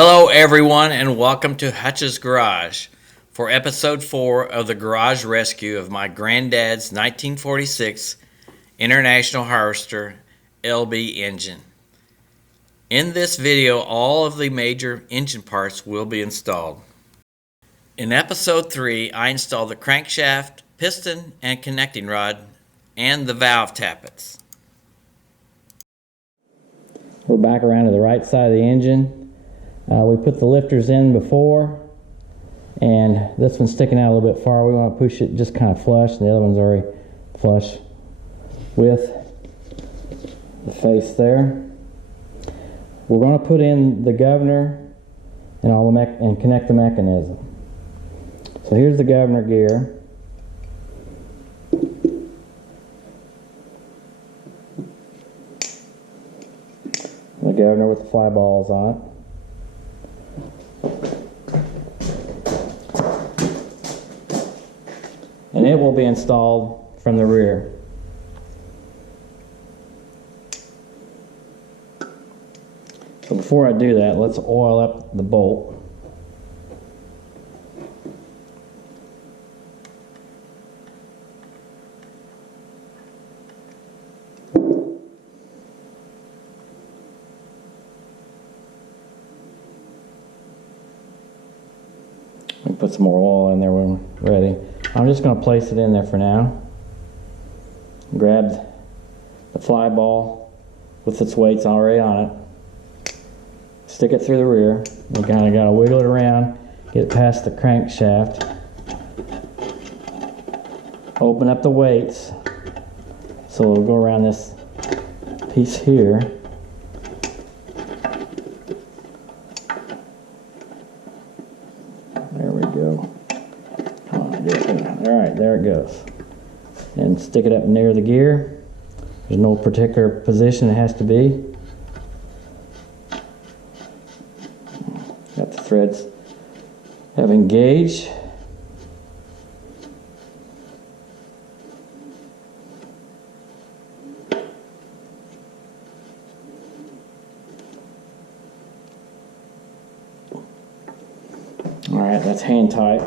Hello, everyone, and welcome to Hutch's Garage for episode 4 of the garage rescue of my granddad's 1946 International Harvester LB engine. In this video, all of the major engine parts will be installed. In episode 3, I installed the crankshaft, piston, and connecting rod, and the valve tappets. We're back around to the right side of the engine. We put the lifters in before, and this one's sticking out a little bit far. We want to push it just kind of flush, and the other one's already flush with the face there. We're going to put in the governor and all the and connect the mechanism. So here's the governor gear. The governor with the fly balls on it. And it will be installed from the rear. So before I do that, let's oil up the bolt. We put some more oil in there when we're ready. I'm just going to place it in there for now. Grab the fly ball with its weights already on it. Stick it through the rear. We kind of got to wiggle it around, get it past the crankshaft. Open up the weights so it'll go around this piece here. There we go. Alright, there it goes. And stick it up near the gear. There's no particular position it has to be. Got the threads have engaged. Alright, that's hand tight.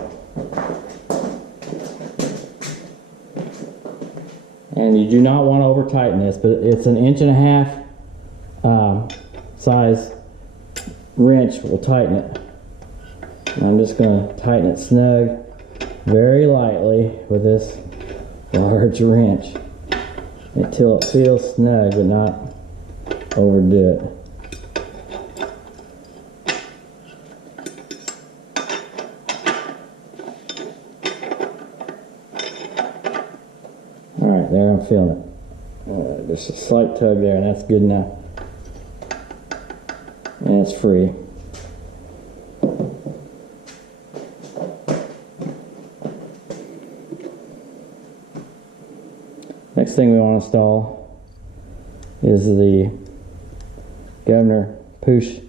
And you do not want to over tighten this, but it's an 1.5 inch size wrench will tighten it. And I'm just going to tighten it snug very lightly with this large wrench until it feels snug, but not overdo it. Alright, there, I'm feeling it. There's a slight tug there, and that's good enough. And it's free. Next thing we want to install is the governor push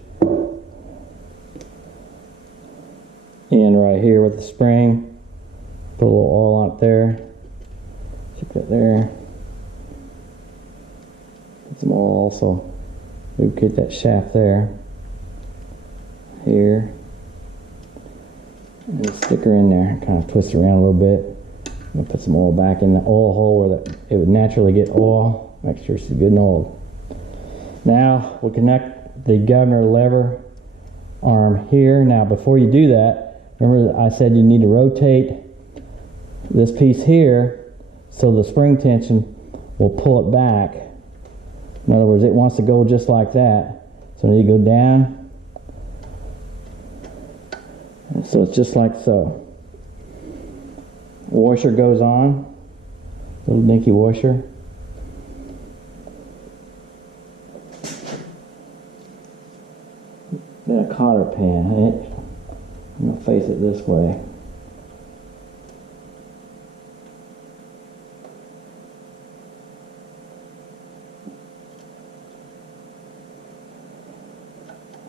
in right here with the spring. Put a little oil on it there. Stick that there. Put some oil also. Lubricate that shaft there. Here. And stick her in there. Kind of twist it around a little bit. I'm going to put some oil back in the oil hole where it would naturally get oil. Make sure it's good and oiled. Now we'll connect the governor lever arm here. Now before you do that, remember I said you need to rotate this piece here so the spring tension will pull it back. In other words, it wants to go just like that. So you go down. And so it's just like so. Washer goes on, little dinky washer. Then a cotter pan. I'm going to face it this way.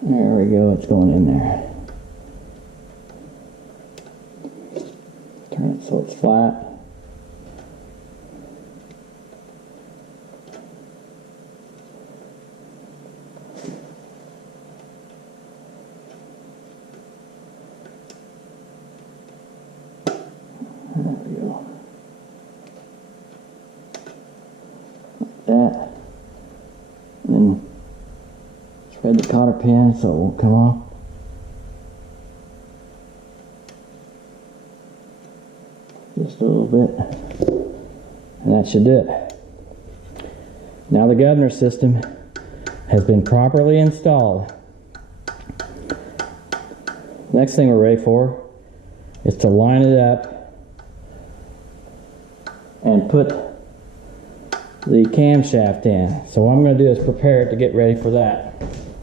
There we go, it's going in there. Turn it so it's flat. Thread the cotter pin so it won't come off. Just a little bit. And that should do it. Now the governor system has been properly installed. Next thing we're ready for is to line it up and put the camshaft in. So what I'm going to do is prepare it to get ready for that.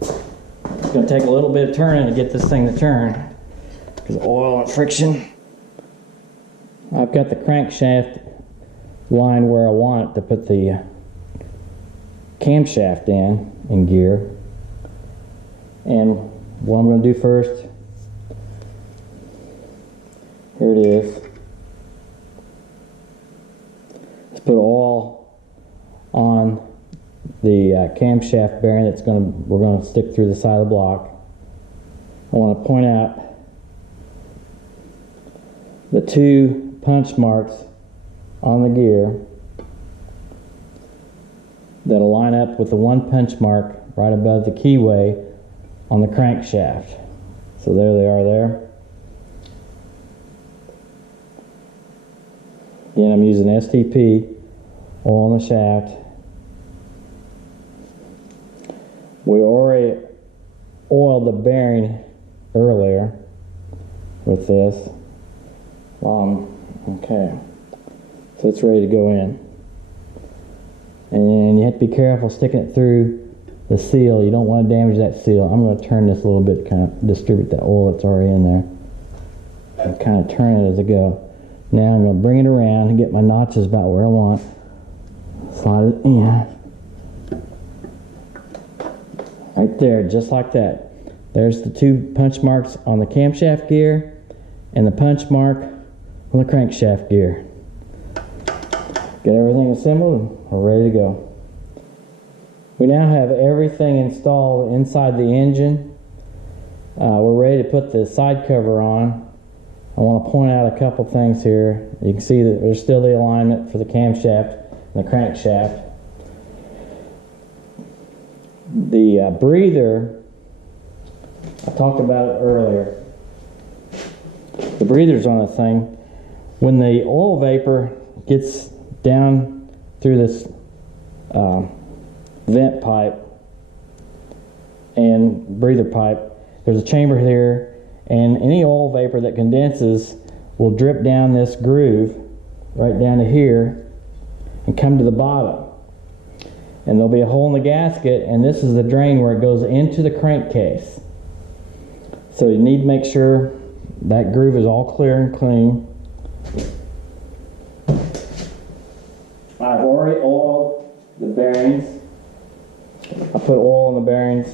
It's going to take a little bit of turning to get this thing to turn because oil and friction. I've got the crankshaft line where I want it to put the camshaft in gear. And what I'm going to do first, here it is. Let's put oil on the camshaft bearing that's we're going to stick through the side of the block. I want to point out the 2 punch marks on the gear that'll line up with the 1 punch mark right above the keyway on the crankshaft. So there they are there. Again, I'm using STP oil on the shaft. We already oiled the bearing earlier with this. Okay, so it's ready to go in. And you have to be careful sticking it through the seal. You don't want to damage that seal. I'm going to turn this a little bit to kind of distribute that oil that's already in there. And kind of turn it as I go. Now I'm going to bring it around and get my notches about where I want. Slide it in. Right there, just like that. There's the 2 punch marks on the camshaft gear and the punch mark on the crankshaft gear. Get everything assembled and we're ready to go. We now have everything installed inside the engine. We're ready to put the side cover on. I want to point out a couple things here. You can see that there's still the alignment for the camshaft and the crankshaft. The breather, I talked about it earlier. The breather's on the thing. When the oil vapor gets down through this vent pipe and breather pipe, there's a chamber here, and any oil vapor that condenses will drip down this groove right down to here and come to the bottom. And there'll be a hole in the gasket, and this is the drain where it goes into the crankcase. So you need to make sure that groove is all clear and clean. I've already oiled the bearings. I put oil in the bearings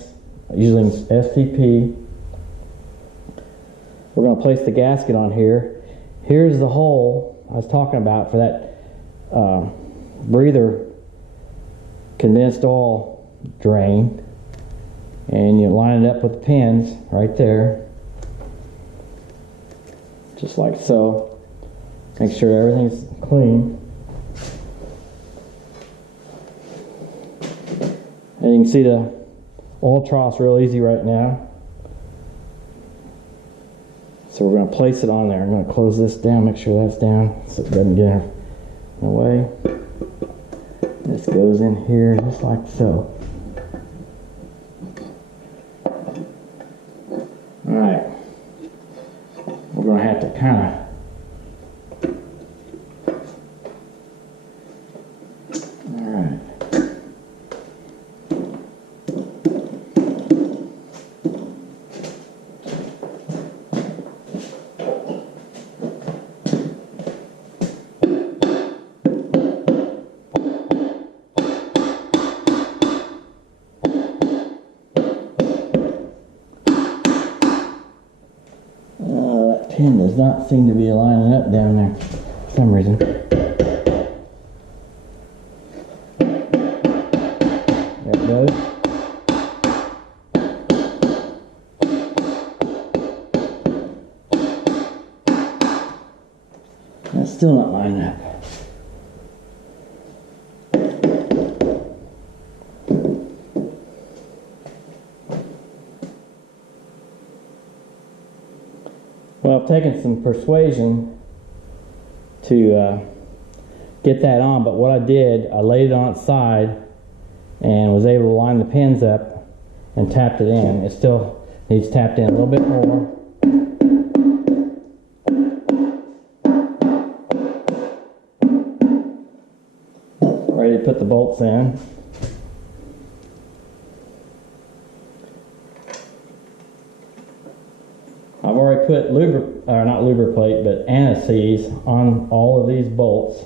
using STP. We're going to place the gasket on here. Here's the hole I was talking about for that breather condensed oil drain, and you line it up with the pins right there, just like so. Make sure everything's clean. And you can see the oil trough's real easy right now. So we're going to place it on there. I'm going to close this down, make sure that's down so it doesn't get in the way. This goes in here just like so. Alright. We're going to have to kind of pin does not seem to be lining up down there for some reason. There it goes. That's still not lining up. Well, I've taken some persuasion to get that on, but what I did, I laid it on its side and was able to line the pins up and tapped it in. It still needs tapped in a little bit more. Ready to put the bolts in. I've already put not lubricate, but anti-seize on all of these bolts.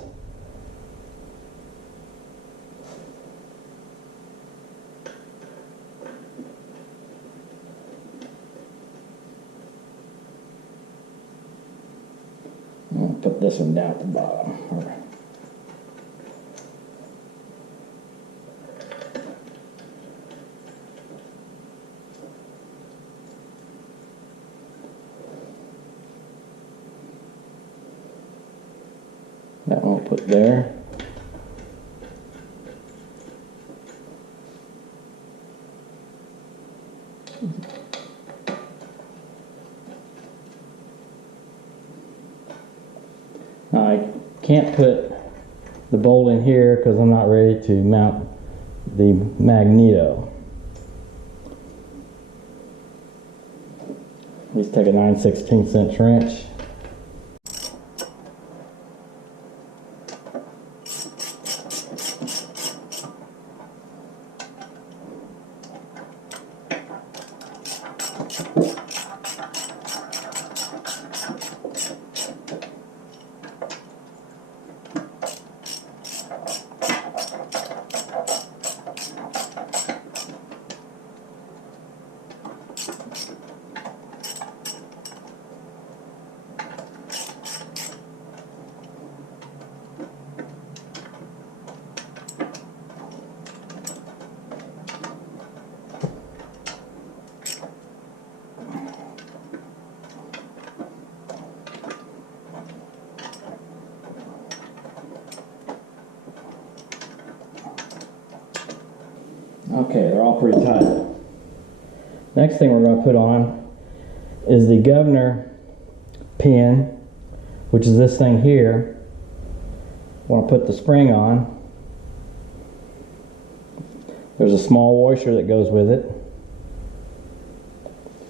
I'll put this one down at the bottom. That one I'll put there. Now I can't put the bolt in here because I'm not ready to mount the magneto. Let's take a 9/16" wrench. Okay, they're all pretty tight. Next thing we're going to put on is the governor pin, which is this thing here. I want to put the spring on. There's a small washer that goes with it.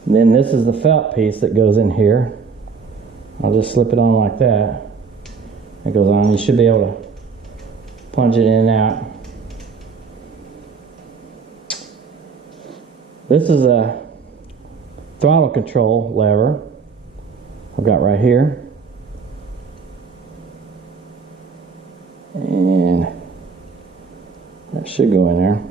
And then this is the felt piece that goes in here. I'll just slip it on like that. It goes on. You should be able to plunge it in and out. This is a throttle control lever I've got right here. And that should go in there.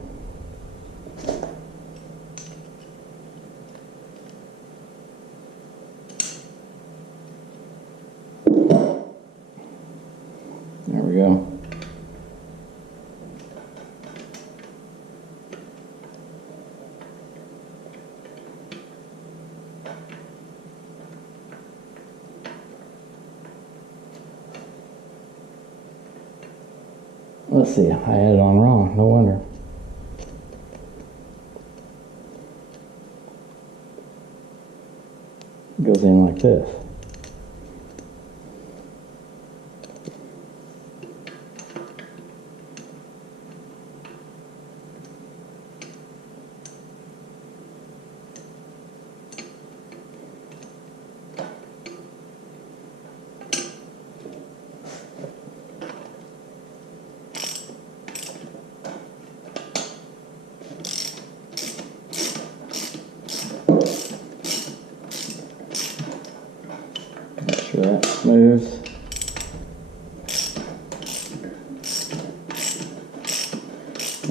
There we go. Let's see, I had it on wrong, no wonder. It goes in like this. That smooth.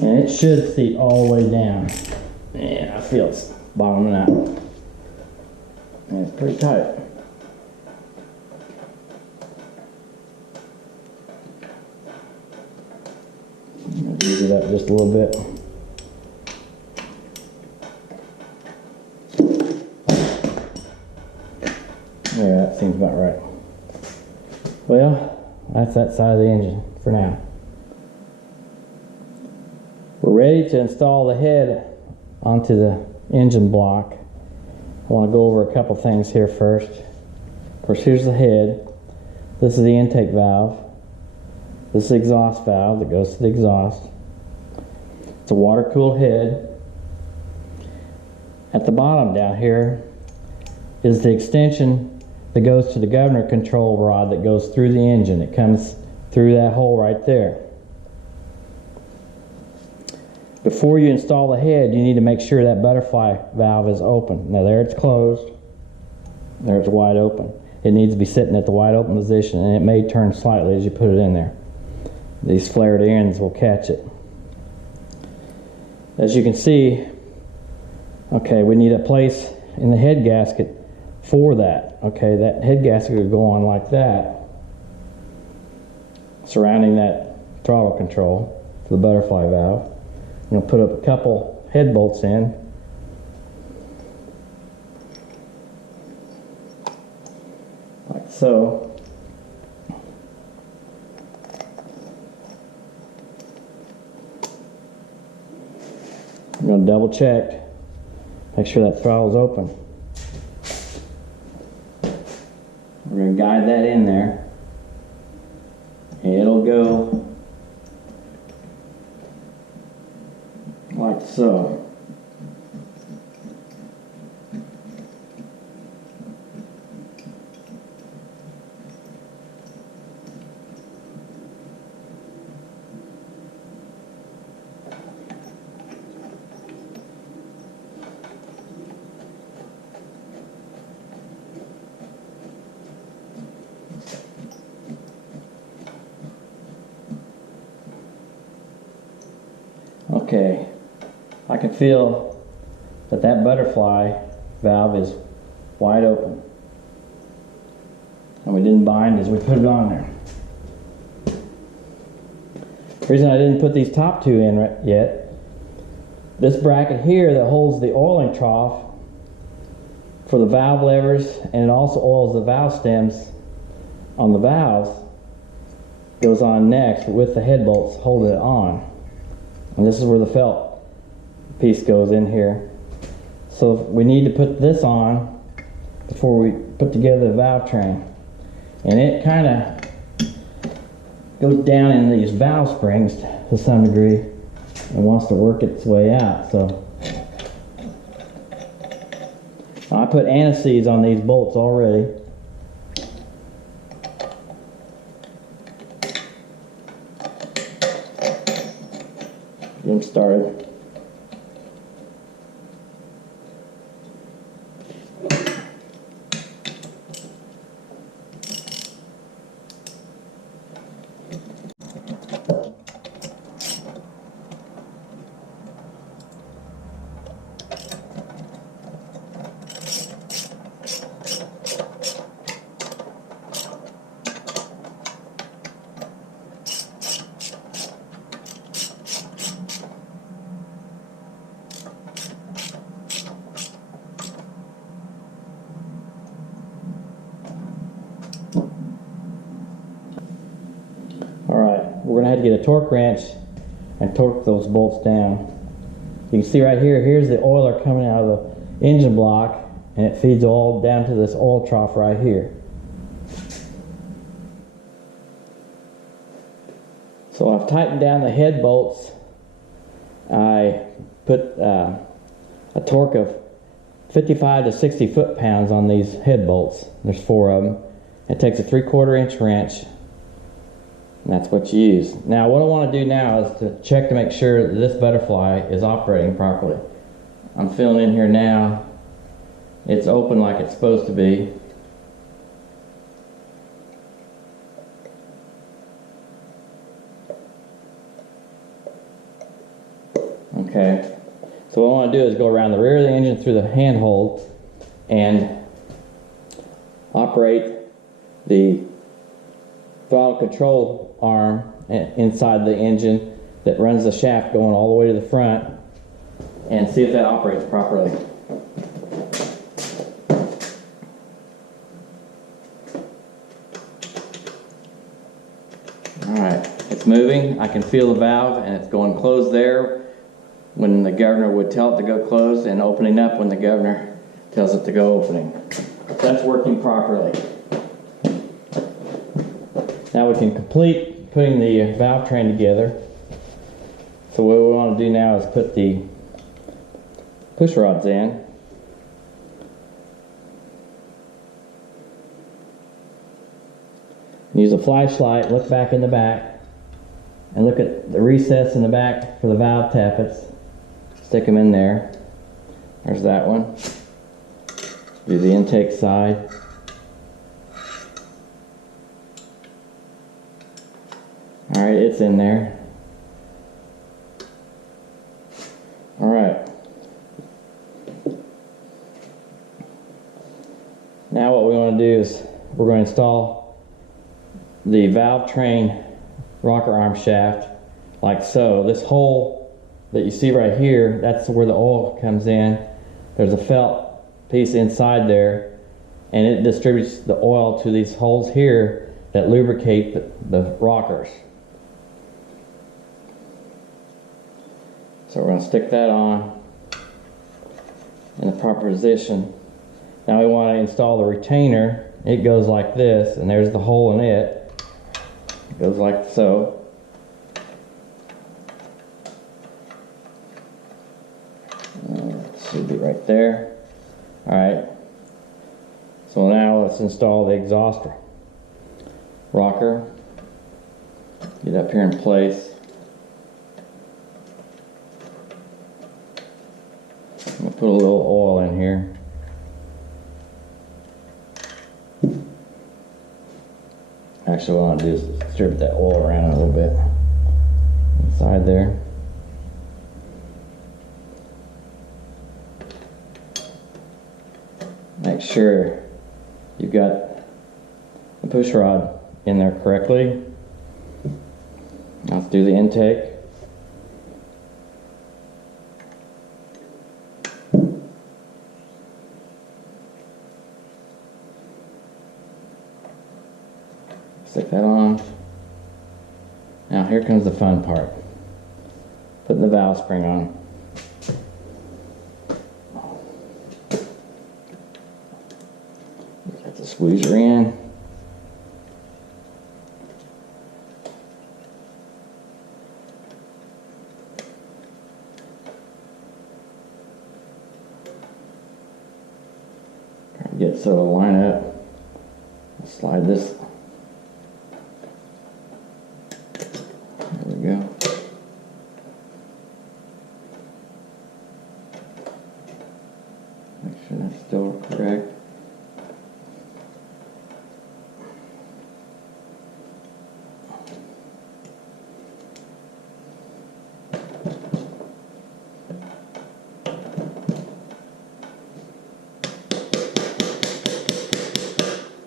And it should seat all the way down. Yeah, I feel it's bottoming out. And it's pretty tight. I'm going to ease it up just a little bit. Yeah, that seems about right. Well, that's that side of the engine for now. We're ready to install the head onto the engine block. I want to go over a couple things here first. course, here's the head. This is the intake valve. This is the exhaust valve that goes to the exhaust. It's a water-cooled head. At the bottom down here is the extension that goes to the governor control rod that goes through the engine. It comes through that hole right there. Before you install the head, you need to make sure that butterfly valve is open. Now there it's closed, there it's wide open. It needs to be sitting at the wide open position, and it may turn slightly as you put it in there. These flared ends will catch it. As you can see, okay, we need a place in the head gasket for that. Okay, that head gasket will go on like that, surrounding that throttle control for the butterfly valve. You'll put up a couple head bolts in. Like so. I'm going to double check, make sure that throttle's open. We're going to guide that in there. And it'll go like so. Okay, I can feel that that butterfly valve is wide open. And we didn't bind as we put it on there. The reason I didn't put these top two in yet, this bracket here that holds the oiling trough for the valve levers, and it also oils the valve stems on the valves, goes on next with the head bolts holding it on. And this is where the felt piece goes in here. So we need to put this on before we put together the valve train. And it kind of goes down in these valve springs to some degree and wants to work its way out. So I put anti-seize on these bolts already. Get them started. We're going to have to get a torque wrench and torque those bolts down. You can see right here, here's the oiler coming out of the engine block, and it feeds all down to this oil trough right here. So I've tightened down the head bolts. I put a torque of 55 to 60 foot-pounds on these head bolts. There's 4 of them. It takes a 3/4 inch wrench. And that's what you use. Now what I want to do now is to check to make sure that this butterfly is operating properly. I'm feeling in here now. It's open like it's supposed to be. Okay. So what I want to do is go around the rear of the engine through the handhold and operate the throttle control arm inside the engine that runs the shaft going all the way to the front, and see if that operates properly. Alright, it's moving. I can feel the valve and it's going closed there when the governor would tell it to go closed, and opening up when the governor tells it to go opening. That's working properly. Now we can complete putting the valve train together. So what we want to do now is put the push rods in. Use a flashlight, look back in the back, and look at the recess in the back for the valve tappets. Stick them in there. There's that one. Do the intake side. Alright, it's in there. Alright. Now what we want to do is we're going to install the valve train rocker arm shaft like so. This hole that you see right here, that's where the oil comes in. There's a felt piece inside there, and it distributes the oil to these holes here that lubricate the rockers. So we're going to stick that on in the proper position. Now we want to install the retainer. It goes like this, and there's the hole in it. It goes like so. It should be right there. Alright. So now let's install the exhaust rocker. Get up here in place. I'm going to put a little oil in here. Actually, what I want to do is distribute that oil around a little bit inside there. Make sure you've got the push rod in there correctly. Now let's do the intake. Stick that on. Now here comes the fun part. Putting the valve spring on. Got the squeezer in. Try to get it so it'll line up. Slide this. There we go. Make sure that's still correct.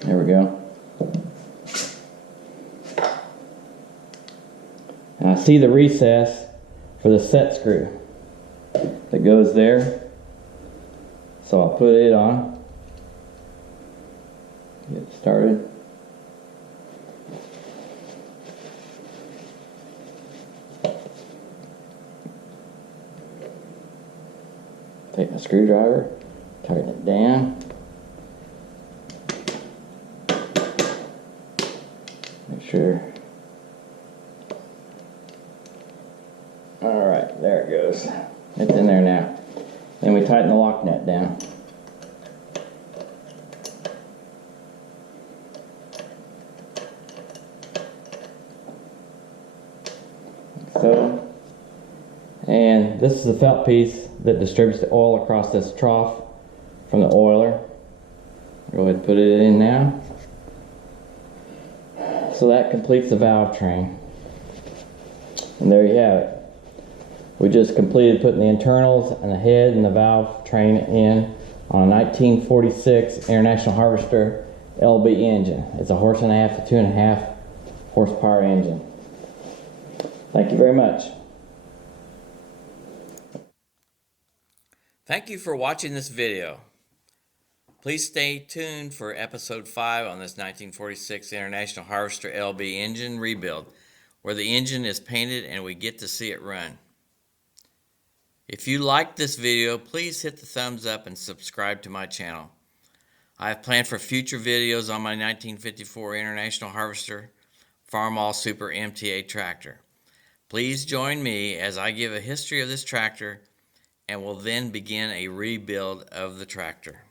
There we go. And I see the recess for the set screw that goes there. So I'll put it on. Get started. Take my screwdriver, tighten it down. Make sure. Alright, there it goes. It's in there now. Then we tighten the lock nut down. Like so. And this is the felt piece that distributes the oil across this trough from the oiler. Go ahead and put it in now. So that completes the valve train. And there you have it. We just completed putting the internals and the head and the valve train in on a 1946 International Harvester LB engine. It's a 1.5 to 2.5 horsepower engine. Thank you very much. Thank you for watching this video. Please stay tuned for episode 5 on this 1946 International Harvester LB engine rebuild, where the engine is painted and we get to see it run. If you liked this video, please hit the thumbs up and subscribe to my channel. I have planned for future videos on my 1954 International Harvester Farmall Super MTA tractor. Please join me as I give a history of this tractor and will then begin a rebuild of the tractor.